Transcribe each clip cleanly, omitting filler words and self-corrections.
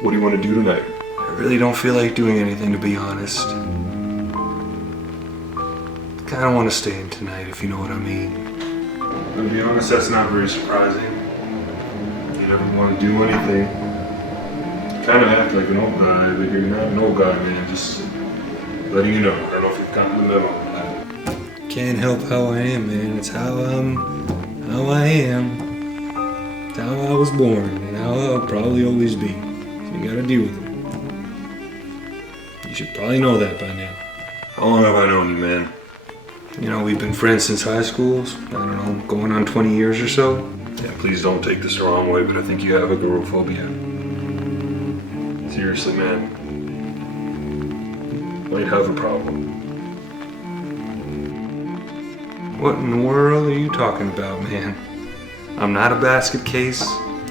What do you want to do tonight? I really don't feel like doing anything, to be honest. Kinda want to stay in tonight, if you know what I mean. To be honest, that's not very surprising. You never want to do anything. You kind of act like an old guy, but you're not an old guy, man. Just letting you know. I don't know if you've gotten the memo on that. Can't help how I am, man. It's how I am. It's how I was born, and how I'll probably always be. So you gotta deal with it. You should probably know that by now. How long have I known you, man? You know, we've been friends since high school. I don't know, going on 20 years or so. Yeah, please don't take this the wrong way, but I think you have agoraphobia. Seriously, man. Might have a problem. What in the world are you talking about, man? I'm not a basket case.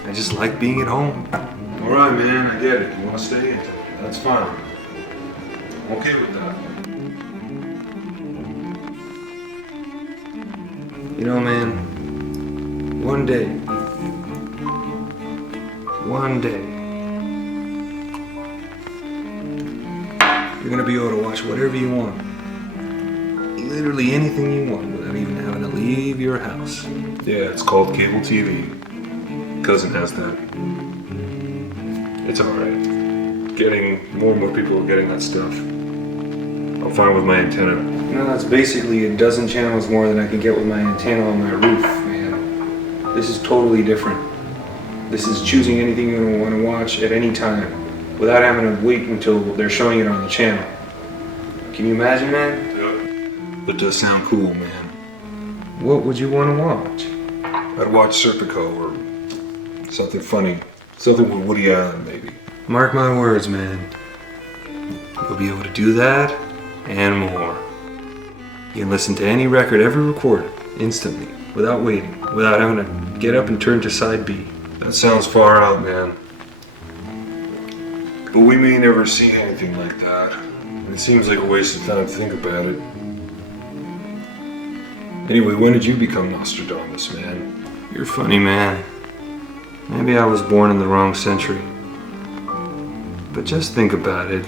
I just like being at home. Alright, man, I get it. You want to stay? That's fine. I'm okay with that. You know, man, one day, you're gonna be able to watch whatever you want. Literally anything you want without even having to leave your house. Yeah, it's called cable TV. Cousin has that. It's alright. More and more people are getting that stuff. I'm fine with my antenna. You know, that's basically a dozen channels more than I can get with my antenna on my roof, man. This is totally different. This is choosing anything you want to watch at any time without having to wait until they're showing it on the channel. Can you imagine, man? That does sound cool, man. What would you want to watch? I'd watch Serpico or something funny. Something with Woody Allen, maybe. Mark my words, man. You'll be able to do that and more. You can listen to any record ever recorded instantly, without waiting, without having to get up and turn to side B. That sounds far out, man. But we may never see anything like that. And it seems like a waste of time to think about it. Anyway, when did you become Nostradamus, man? You're funny, man. Maybe I was born in the wrong century. But just think about it.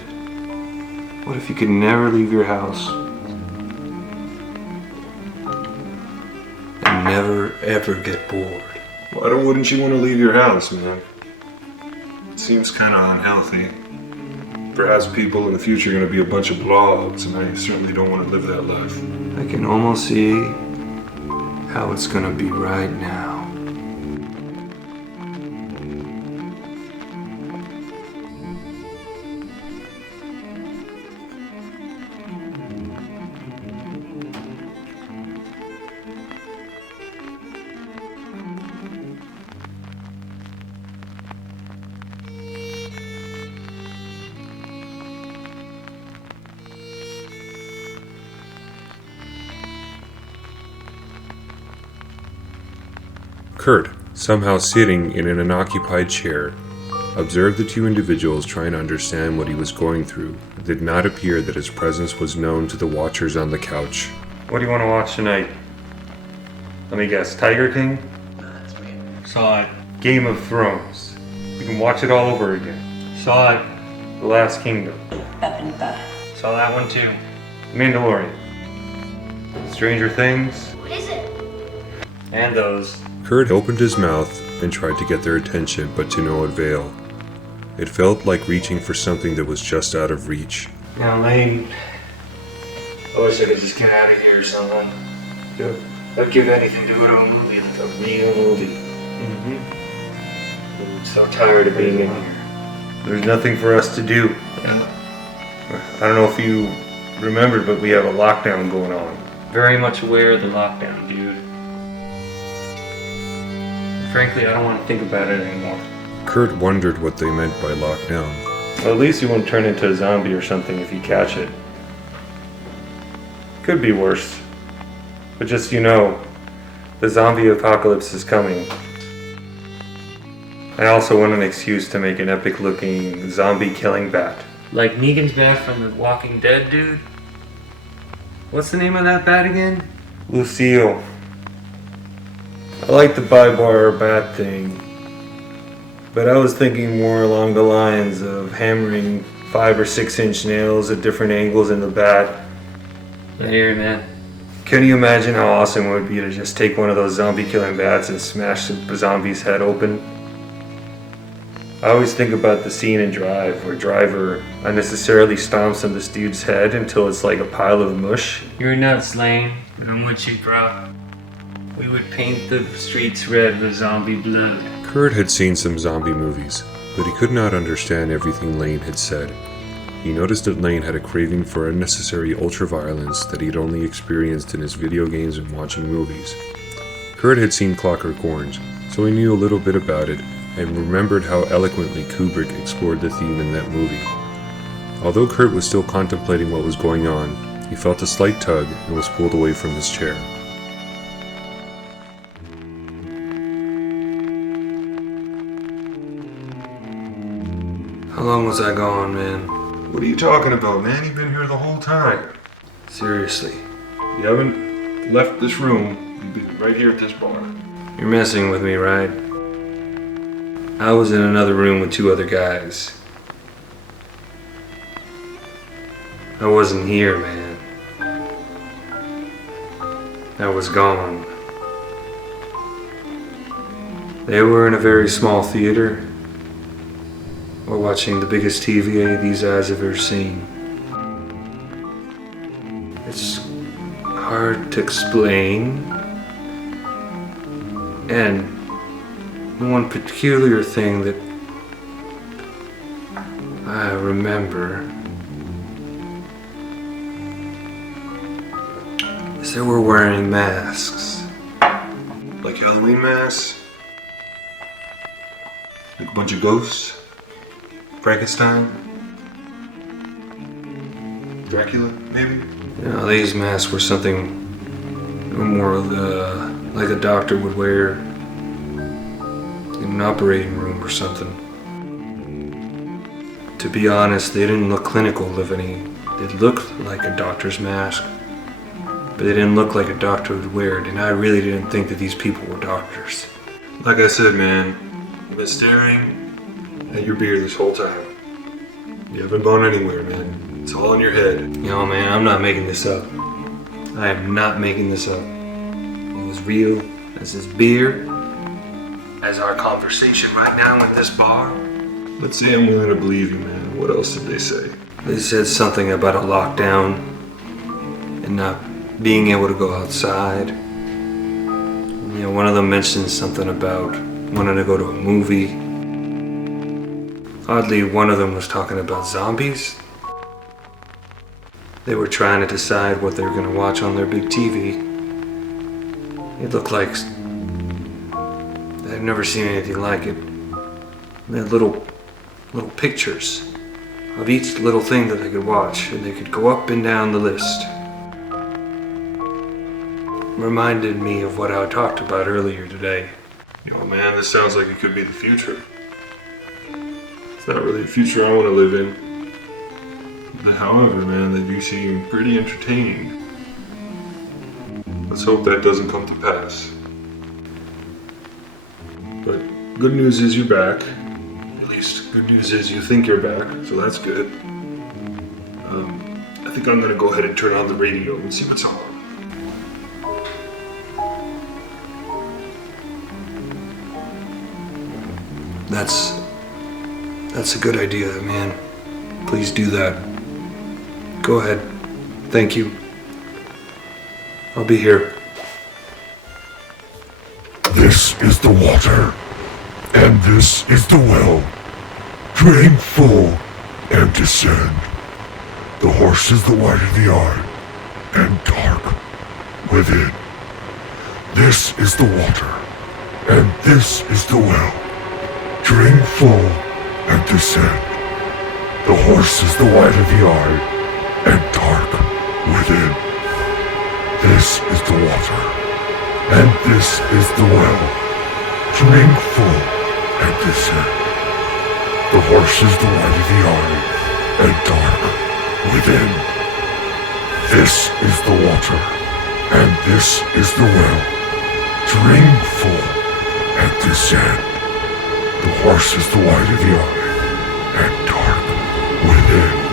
What if you could never leave your house? And never, ever get bored? Why wouldn't you want to leave your house, man? It seems kind of unhealthy. Perhaps people in the future are going to be a bunch of blogs, and I certainly don't want to live that life. I can almost see how it's going to be right now. Kurt, somehow sitting in an unoccupied chair, observed the two individuals trying to understand what he was going through. It did not appear that his presence was known to the watchers on the couch. What do you want to watch tonight? Let me guess, Tiger King? That's me. Saw it. Game of Thrones. You can watch it all over again. Saw it. The Last Kingdom. Saw that one too. Mandalorian. Stranger Things. What is it? And those. Kurt opened his mouth and tried to get their attention, but to no avail. It felt like reaching for something that was just out of reach. Now, Lane, I wish I could just get out of here or something. Yeah. I'd give anything to go to a movie, like a real movie. I'm so tired of being in here. There's nothing for us to do. I don't know if you remembered, but we have a lockdown going on. Very much aware of the lockdown, dude. Frankly, I don't want to think about it anymore. Kurt wondered what they meant by lockdown. Well, at least you won't turn into a zombie or something if you catch it. Could be worse. But just, the zombie apocalypse is coming. I also want an excuse to make an epic-looking zombie-killing bat. Like Negan's bat from The Walking Dead, dude? What's the name of that bat again? Lucille. I like the bi-bar bat thing. But I was thinking more along the lines of hammering 5 or 6 inch nails at different angles in the bat. I hear you, man. Can you imagine how awesome it would be to just take one of those zombie killing bats and smash the zombie's head open? I always think about the scene in Drive where Driver unnecessarily stomps on this dude's head until it's like a pile of mush. You're nuts, Lane. But I'm with you, bro. We would paint the streets red with zombie blood. Kurt had seen some zombie movies, but he could not understand everything Lane had said. He noticed that Lane had a craving for unnecessary ultraviolence that he had only experienced in his video games and watching movies. Kurt had seen Clockwork Orange, so he knew a little bit about it and remembered how eloquently Kubrick explored the theme in that movie. Although Kurt was still contemplating what was going on, he felt a slight tug and was pulled away from his chair. How long was I gone, man? What are you talking about, man? You've been here the whole time. Seriously. You haven't left this room. You've been right here at this bar. You're messing with me, right? I was in another room with 2 other guys. I wasn't here, man. I was gone. They were in a very small theater. We're watching the biggest TV these eyes have ever seen. It's hard to explain. And one peculiar thing that I remember is they were wearing masks. Like Halloween masks? Like a bunch of ghosts? Frankenstein? Dracula, maybe? You know, these masks were something more like a doctor would wear in an operating room or something. To be honest, they didn't look clinical of any. They looked like a doctor's mask, but they didn't look like a doctor would wear it, and I really didn't think that these people were doctors. Like I said, man, I've been staring at your beer this whole time. You haven't gone anywhere, man. It's all in your head. You know, man, I'm not making this up. I am not making this up. It was real as this beer, as our conversation right now in this bar. Let's say I'm willing to believe you, man. What else did they say? They said something about a lockdown and not being able to go outside. You know, one of them mentioned something about wanting to go to a movie. Oddly, one of them was talking about zombies. They were trying to decide what they were going to watch on their big TV. It looked like I've never seen anything like it. They had little pictures of each little thing that they could watch, and they could go up and down the list. Reminded me of what I talked about earlier today. You know, man, this sounds like it could be the future. It's not really the future I want to live in. However, man, they do seem pretty entertaining. Let's hope that doesn't come to pass. But good news is you're back. At least good news is you think you're back, so that's good. I think I'm gonna go ahead and turn on the radio and see what's on. That's a good idea, man. Please do that. Go ahead. Thank you. I'll be here. This is the water, and this is the well. Drain full and descend. The horse is the white of the eye, and dark within. This is the water, and this is the well. Drain full and descend. The horse is the white of the eye, and dark within. This is the water, and this is the well. Drink full and descend. The horse is the white of the eye, and dark within. This is the water, and this is the well. Drink full and descend. The horse is the white of the eye, and dark within.